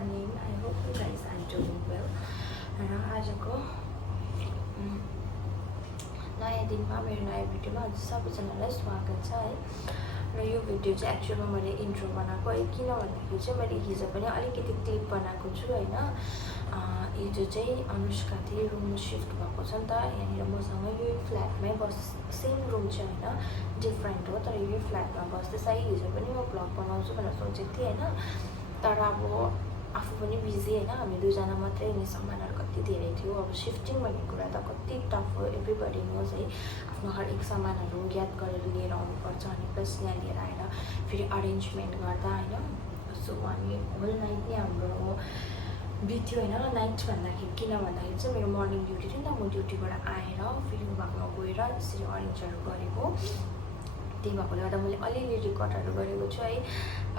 morning. I hope you guys are doing well. र आजको नयाँ दिनमा मेरो नयाँ भिडियोमा आज सबैजनालाई स्वागत छ है। र यो भिडियो चाहिँ एक्चुअलमा मैले इन्ट्रो बनाएको है, किन भन्दाखेरि चाहिँ मैले हिजो पनि अलिकति क्लिप बनाएको छु हैन। हिजो चाहिँ अनुष्का चाहिँ रुम शिफ्ट भएको छ नि त, यहाँनिर मसँग यो फ्ल्याटमै सेम रुम चाहिँ हैन, डिफ्रेन्ट हो तर यो फ्ल्याटमा बस्दैछ। हिजो पनि म भ्लग बनाउँछु भनेर सोचेको थिएँ हैन, तर अब आफू पनि बिजी हैन, हामी दुईजना मात्रै नि, सामानहरू कति धेरै थियो। अब शिफ्टिङ भन्ने कुरा त कति टफ हो, एभ्रीबडी नोज है। आफ्नो हरेक सामानहरू याद गरेर लिएर आउनुपर्छ अनि प्लस यहाँ लिएर आएर फेरि अरेन्जमेन्ट गर्दा हैन। सो हामी होल नाइट नै हाम्रो बित्यो हैन। नाइट भन्दाखेरि किन भन्दाखेरि चाहिँ मेरो मर्निङ ड्युटी थियो नि त, म ड्युटीबाट आएर फेरि बाबामा गएर यसरी अरेन्जहरू गरेको, त्यही भएकोले गर्दा मैले अलिअलि रेकर्डहरू गरेको छु है।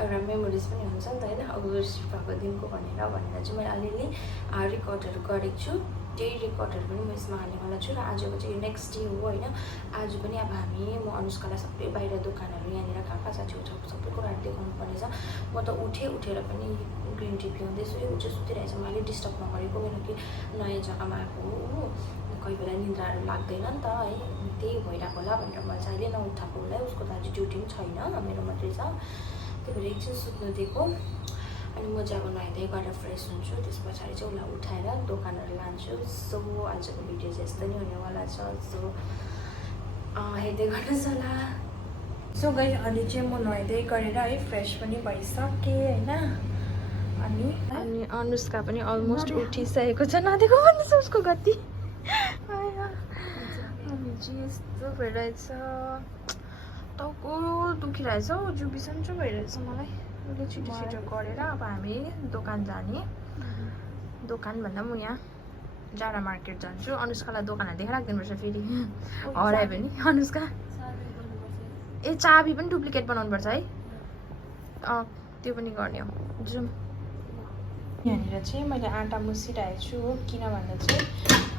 एउटा मेमोरिज पनि हुन्छ नि त हैन, अब शिफ्ट भएको दिनको भनेर चाहिँ मैले अलिअलि रेकर्डहरू गरेको छु। त्यही रेकर्डहरू पनि म यसमा हाल्नेवाला छु। र आजको चाहिँ नेक्स्ट डे हो हैन। आज पनि अब म अनुष्कालाई सबै बाहिर दोकानहरू यहाँनिर कहाँ छ छेउछाउ सबै कुराहरू देखाउनु पर्नेछ। म त उठेर पनि ग्रिन टी पिउँदैछु, ऊ चाहिँ सुतिरहेछ, मैले डिस्टर्ब नगरेको किनकि नयाँ जग्गामा आएको हो, कोही बेला निन्द्राहरू लाग्दैन नि त है, त्यही भइरहेको होला भनेर मैले चाहिँ अहिले नउठाएको होला। उसको त आज ड्युटी पनि छैन, मेरो मात्रै छ, त्यही भएर एकछिन सुत्नु दिएको। अनि म चाहिँ अब नुहाइधुवाइ गरेर फ्रेस हुन्छु, त्यस पछाडि चाहिँ उसलाई उठाएर दोकानहरू लान्छु। सो आजको भिडियो चाहिँ यस्तो नै हुनेवाला छ, सो हेर्दै गर्नुहोस् होला। सो गाइस अनि चाहिँ म नुहाइधुवाइ गरेर है फ्रेस पनि भइसकेँ हैन। अनि अनुष्का पनि अलमोस्ट उठिसकेको छ, नदेखेको भन्दैछ उसको गति। अनि चाहिँ यस्तो भइरहेछ, टाउको दुखिरहेछ हौ, जिउ बिसन्चो भइरहेछ मलाई। अहिले छिटो गरेर अब हामी दोकान जाने, दोकान भन्दा म यहाँ जाडा मार्केट जान्छु। अनुष्कालाई दोकानहरू देखाइराखिदिनुपर्छ फेरि हरायो भने। अनुष्का ए चाबी पनि डुप्लिकेट बनाउनुपर्छ है, त्यो पनि गर्ने हो। जाउँ। यहाँनिर चाहिँ मैले आँटा मुसिरहेको छु हो, किन भन्दा चाहिँ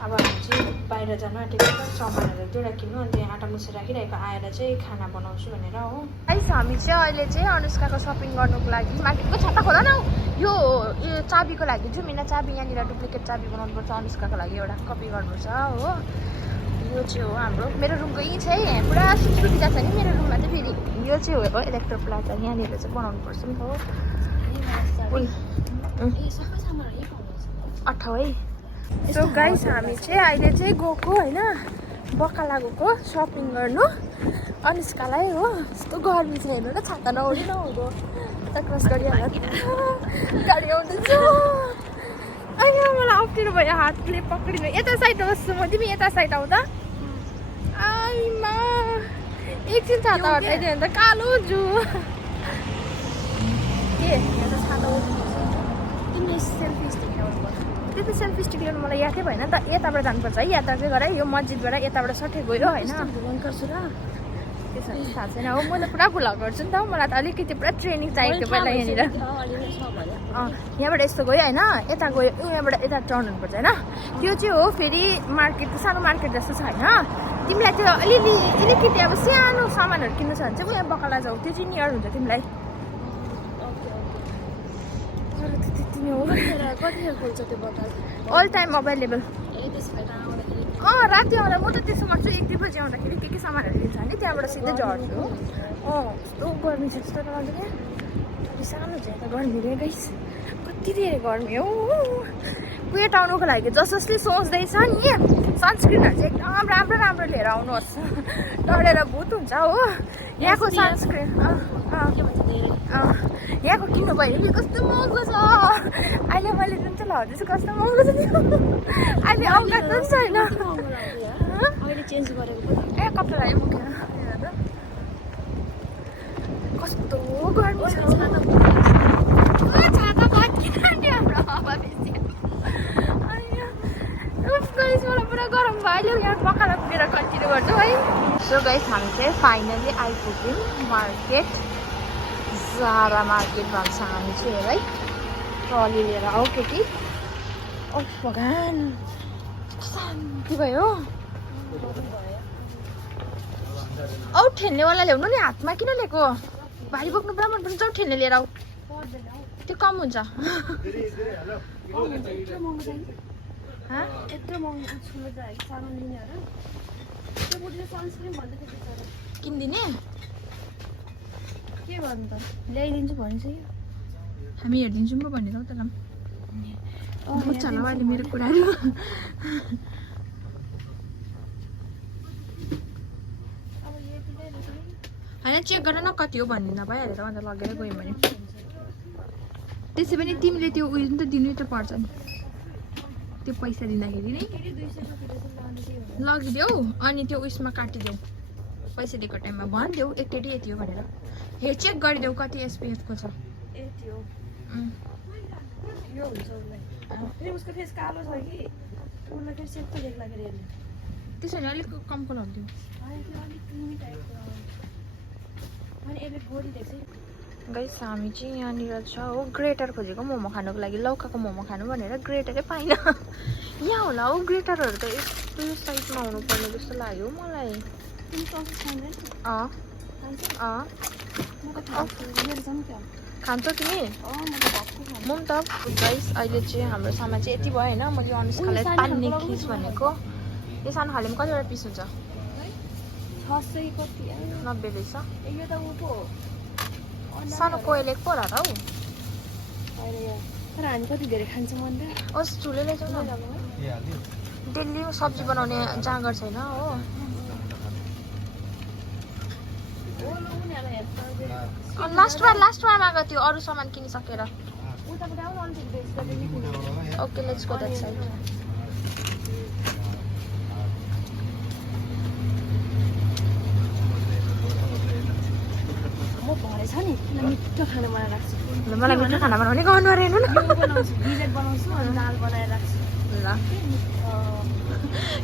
अब हामी चाहिँ बाहिर जानु आँटेको छ, सामानहरू एउटा किन्नु, अनि त्यहाँ आँटा मुसेर राखिरहेको, आएर चाहिँ खाना बनाउँछु भनेर हो। गाइस हामी चाहिँ अहिले चाहिँ अनुष्काको सपिङ गर्नुको लागि मार्केटको छाता खोला न, यो चाबीको लागि जाउँ। मिना चाबी यहाँनिर डुप्लिकेट चाबी बनाउनुपर्छ, अनुष्काको लागि एउटा कपी गर्नुपर्छ हो। यो चाहिँ हो हाम्रो, मेरो रुमको यहीँ चाहिँ पुरा सुविधा छ नि मेरो रुममा चाहिँ। फेरि यो चाहिँ हो इलेक्ट्रो प्लाजा, यहाँनिर चाहिँ बनाउनुपर्छ नि हो। अठाउ है। सो गाइस हामी चाहिँ अहिले चाहिँ गएको होइन, बकाला गएको सपिङ गर्नु अनुष्कालाई हो। यस्तो गर्मी छ हेर्नु न, छाता नउडी नहुँदो यता क्रस गरिहाल्छ, गाडी आउँदैछ। अहिले मलाई अप्ठ्यारो भयो, हातले पक्रिनु। यता साइड बस्छु म, तिमी यता साइड आउँदा। आइमा एकछिन छाता हटाइदियो भने त कालो जु के छाता तिमीले सेल्फी स्टिक ल्याउनु पर्छ। त्यो त सेल्फी स्टिक ल्याउनु मलाई यादै भएन नि त, यताबाट जानुपर्छ है, यात्रा चाहिँ गरे यो मस्जिदबाट यताबाट सठै गयो होइन। गर्छु र त्यसो थाहा छैन हो, म त पुरा भ्लग गर्छु नि त, मलाई त अलिकति पुरा ट्रेनिङ चाहिएको थियो पहिला यहाँनिर। यहाँबाट यस्तो गयो होइन, यता गयो, यहाँबाट यता टर्न हुनुपर्छ होइन। त्यो चाहिँ हो फेरि मार्केट, सानो मार्केट जस्तो छ होइन। तिमीलाई त्यो अलिकति अब सानो सामानहरू किन्नु छ भने चाहिँ यहाँ बकाला जाऊ, त्यो चाहिँ नियर हुन्छ तिमीलाई। कतिखेर खोल्छ त्यो बकाल? All time available. राति आउँदा म त त्यसो गर्छु, 1-2 बजी आउँदाखेरि के सामानहरू लिन्छ भने त्यहाँबाट सिधै झर्छु हो। यस्तो गर्मी छ, त्यस्तो नगर्नु क्या, सानो छ यता गर्मी रे गाइस, कति धेरै गर्मी हो। वेट आउनुको लागि जसले सोच्दैछ नि सनस्क्रिनहरू चाहिँ एकदम राम्रो लिएर आउनुहोस्, डढेर भुत हुन्छ हो। यहाँको सनस्क्रिन यहाँको किन्नु भयो नि, कस्तो महँगो छ। अहिले मैले जुन चाहिँ लगाउँदैछु कस्तो महँगो छ त्यो, अहिले औकात पनि छैन। अहिले चेन्ज गरेको ए कपडा लाग्यो मुखेर, कस्तो गर्मी छ। छाता भत्किने हाम्रो हावा बेसी, मलाई पुरा गरम भयो। अहिले यहाँ बकाला पुगेर कन्टिन्यू गर्छु है। सो गाइस हामी चाहिँ फाइनली आइपुग्यौँ मार्केट, जाडा मार्केट भन्छ हामी चाहिँ है। ट्रली लिएर आऊ केटी, ओ भगवान शान्ति भयो। औ ठेल्नेवाला ल्याउनु नि, हातमा किन लिएको? भारी बोक्नु पुरा मन पर्छ, ठेल्ने लिएर आऊ। त्यो कम हुन्छ यत्रो महँगो चाहिन्छ यत्रो महँगो ठुलो चाहिएको सानो लिने हो र त्यो बुढीले सनस्क्रिन भन्दै थियो बिचरा किनिदिने के भन्नु त ल्याइदिन्छु भन्छ कि हामी हेरिदिन्छौँ पो भनेर हौ त्यसलाई बुझ्छ होला अहिले मेरो कुराहरू होइन चेक गर न कति हो भनिदिँदा भइहाल्यो त अन्त लगेर गयौँ भने त्यसै पनि तिमीले त्यो उयो नि त दिनै त पर्छ नि त्यो पैसा दिँदाखेरि नै लगिदेऊ अनि त्यो उयसमा काटिदेऊ पैसा दिएको टाइममा भनिदेऊ एकचोटि यति हो भनेर हे चेक गरिदेऊ कति एसपिएफको छ यति हो यो हुन्छ उसलाई फेरि उसको फेस कालो छ कि उसलाई फेरि सेतो देख्ला फेरि हेर्नु त्यसो भने अलिक कमको लगिदेऊ अलिक क्रिमी टाइपको अनि यसले गोरी देख्छ गाइस हामी चाहिँ यहाँनिर छ हो ग्रेटर खोजेको मोमो खानुको लागि लौकाको मोमो खानु भनेर ग्रेटरै पाइनँ यहाँ होला हौ ग्रेटरहरू त यस्तो साइडमा हुनुपर्ने जस्तो लाग्यो मलाई खान्छौ तिमी म पनि त गाइस अहिले चाहिँ हाम्रो सामान चाहिँ यति भयो होइन मैले अनुष्कालाई पान्ने खिच भनेको यो सानो खालेमा कतिवटा पिस हुन्छ 600 कति 90 रहेछ यो त उ पो सानो कोयल एक पो होला त हौ तर हामी कति धेरै खान्छौँ अन्त ओस् ठुलै लैजाउँ न डेली सब्जी बनाउने जाँगर छैन हो लास्टमा माग त्यो अरू सामान किनिसकेर okay let's go that side छ नि मिठो खाना बनाएर राख्छु मलाई मिठो खाना बनाउने गर्नु अरे हेर्नु न डिजर्ट बनाउँछु अनि दाल बनाएर राख्छु ल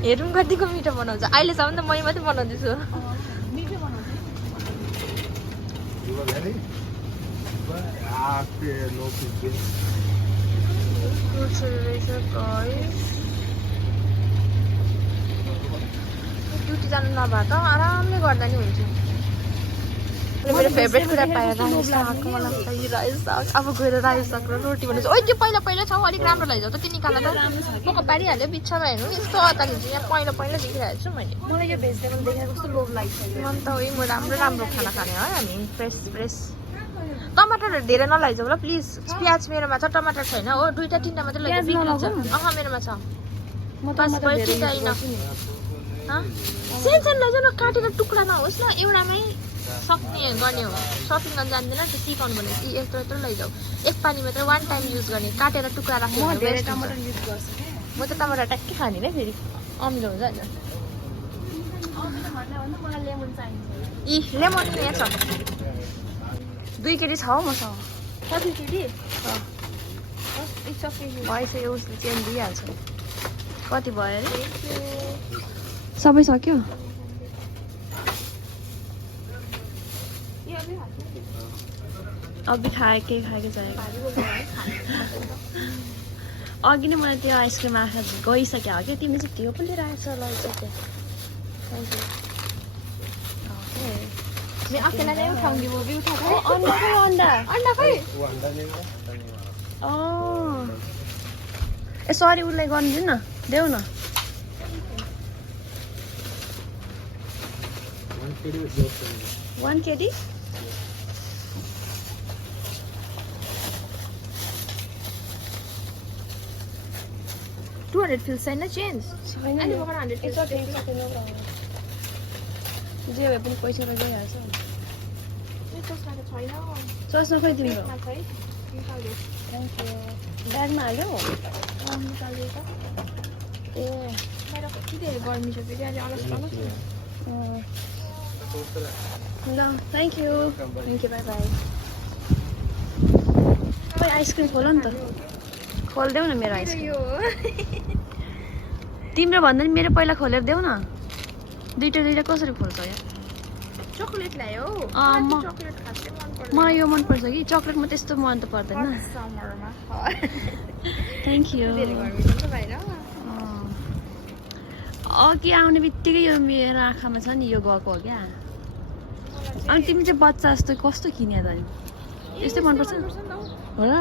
हेरौँ कतिको मिठो बनाउँछ अहिलेसम्म त मै मात्रै बनाउँदैछु मिठो बनाउँछु ड्युटी जानु नभए त आरामले गर्दा नि हुन्छ मेरो फेभरेट कुरा पाएर रायो साग मलाई लाग्छ रायो साग अब गएर रायो साग र रोटी बनाउँछु ओइ त्यो पहिला छ अलिक राम्रो लैजाऊ त त्यो निकाल्दा त मोको पारिहाल्यो बिचमा हेर्नु यस्तो अतालिन्छ यहाँ पहिला देखिरहेको छु मैले मलाई यो भेजिटेबल देखेर कस्तो लोभ लागिसक्यो मन त उही म राम्रो खाना खाने है हामी फ्रेस टमाटरहरू धेरै नलैजाऊ ल प्लिज प्याज मेरोमा छ टमाटर छैन हो 2टा 3टा मात्रै लैजाऊ मेरोमा छ बस भयो चाहिन सानो लैजाऊ न काटेर टुक्रा नहोस् न एउटामै सक्ने गर्ने हो सपिङ गर्न जान्दैन त्यो सिकाउनु भने यत्रो लैजाऊ एक पानी मात्र 1 टाइम युज गर्ने काटेर टुक्रा राख्नु म त टमाटर ट्याक्कै खाने नै फेरि अमिलो हुन्छ नि लेमन यहाँ छ 2 केजी छ हौ मसँग कति केजी भइसक्यो उसले चेन्ज दिइहाल्छ कति भयो अरे सबै सक्यो अघि खाएकै चाहिएको अघि नै मलाई त्यो आइसक्रिम आँखा गइसक्यो हो क्या तिमी चाहिँ त्यो पनि लिएर आएछ ल थ्याङ्क यू मैं अकेला नहीं उठाऊंगी वो भी उठाता है अंडा खै ए सरी उसलाई गर्नु दिनु न देऊ न 1 केजी $200 feels छैन चेन्ज छैन अनि मबाट 100 feels जे भए पनि पैसा त गइहाल्छ छैन चस्मा खै तिम्रो निकाल्दै थ्याङ्क यू ब्यागमा हाल्यौ निकाल्दै त ए बाहिर कति धेरै गर्मी छ फेरि अहिले अलस ल थ्याङ्क यू बाई बाई खै आइसक्रिम खोल नि त खोलिदेऊ न मेरो आइसक्रिम तिम्रो भन्दा नि मेरो पहिला खोलेर देऊ न दुईटा कसरी खोल्छ यहाँ चकलेट ल्यायो चकलेट खासै मन पर्दैन मलाई यो मनपर्छ कि चकलेट म त्यस्तो मन त पर्दैन समरमा थ्याङ्क यू अघि आउने बित्तिकै यो मेरो आँखामा छ नि यो गएको हो क्या अनि तिमी चाहिँ बच्चा जस्तो कस्तो किन्या त नि यस्तै मनपर्छ हो र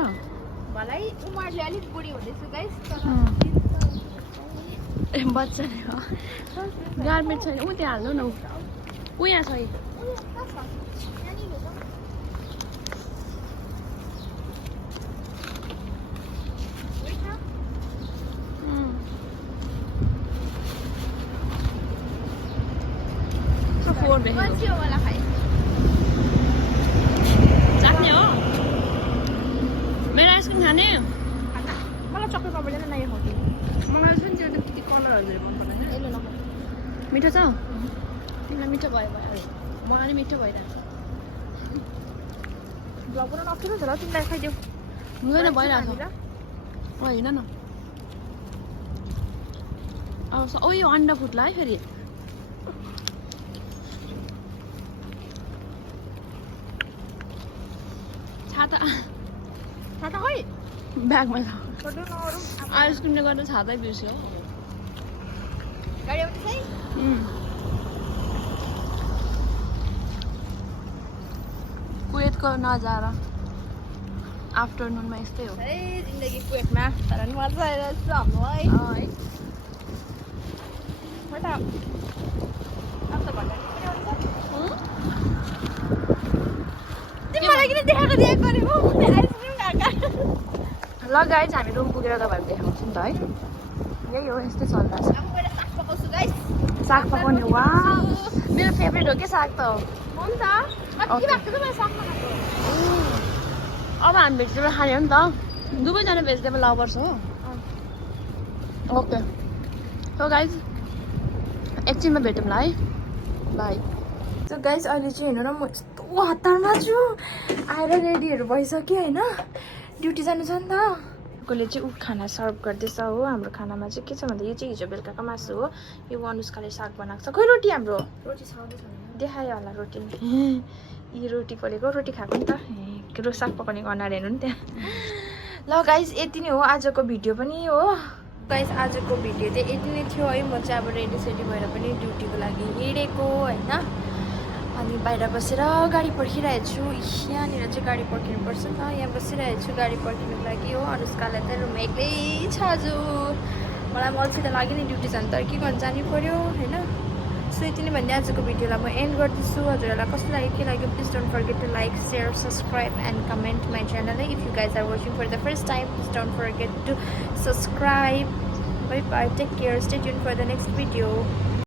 मलाई उमेरले अलिक बुढी हुँदैछु गाइस तर ए बच्चा नि हो गार्मेन्ट छैन ऊ त्यहाँ हाल्नु न ऊ यहाँ छ है फोहोर भेट्यो होला खाइ चाख्ने हो मेरो आइसक्रिम खाने मलाई चक्कर पापडले नै नयाँ खाउँछु मलाई चाहिँ त्यो कलरहरू मन पर्दैन यसले न मिठो छ तिमीलाई मिठो भयो भयो मलाई नि मिठो भइरहेको ब्लग बनाउन अप्ठ्यारो छ ल तिमीलाई खाइदेऊ हुँदैन भइरहेको छ होइन न अब ओ यो अन्डा फुट्ला है फेरि छाता छाता खै ब्यागमा छ छोड्नु नगरौँ आइसक्रिमले गर्दा छातै बिर्स्यो गाडी आउँदैछ है कुवेतको नजारा आफ्टरनुनमा यस्तै हो है जिन्दगी कुवेतमा तर नि मजा आइरहेछ हाम्रो है है म त अब त भन्दा तिमी मलाई किन देखाएको दिएको अरे हो आइसक्रिम खाका ल गाइज हामी रुम पुगेर तपाईँहरू देखाउँछौँ त है यही हो यस्तै चल्दैछ अब गएर साग पकाउँछु गाइस साग पकाउने वा मेरो फेभरेट हो के साग त हो हो नि त कति भएको त मैले साग पकाएको अब हामी भेजिटेबल खाने हो नि त दुवैजना भेजिटेबल लभर्स हो ओके सो गाइज एकछिनमा भेटौँला है बाई सो गाइस अहिले चाहिँ हेर्नु न म यस्तो हतारमा छु आएर रेडीहरू भइसक्यो होइन ड्युटी जानु छ नि त कसले चाहिँ ऊ खाना सर्भ गर्दैछ हो हाम्रो खानामा चाहिँ के छ भन्दा यो चाहिँ हिजो बेलुकाको मासु हो यो अनुष्काले साग बनाएको छ खोइ रोटी हाम्रो रोटी छाउँदै छ देखायो होला रोटी यी रोटी पोलेको रोटी खाएको नि त साग पकाउने गनाएर हेर्नु नि त्यहाँ ल गाइस यति नै हो आजको भिडियो पनि हो गाइस आजको भिडियो चाहिँ यति नै थियो है म चाहिँ अब रेडी सेडी भएर पनि ड्युटीको लागि हिँडेको होइन अनि बाहिर बसेर गाडी पर्खिरहेको छु यहाँनिर चाहिँ गाडी पर्खिनुपर्छ नि त यहाँ बसिरहेको छु गाडी पर्खिनुको लागि हो अनुष्कालाई चाहिँ रुम एक्लै छ आज मलाई मल्छी त लाग्यो नि ड्युटी जानु तर के गर्नु जानु पऱ्यो होइन सो यति नै भन्दै आजको भिडियोलाई म एन्ड गर्दैछु हजुरहरूलाई कस्तो लाग्यो के लाग्यो please don't forget to like share subscribe and comment my channel if you guys are watching for the first time please don't forget to subscribe bye bye take care stay tune for the next video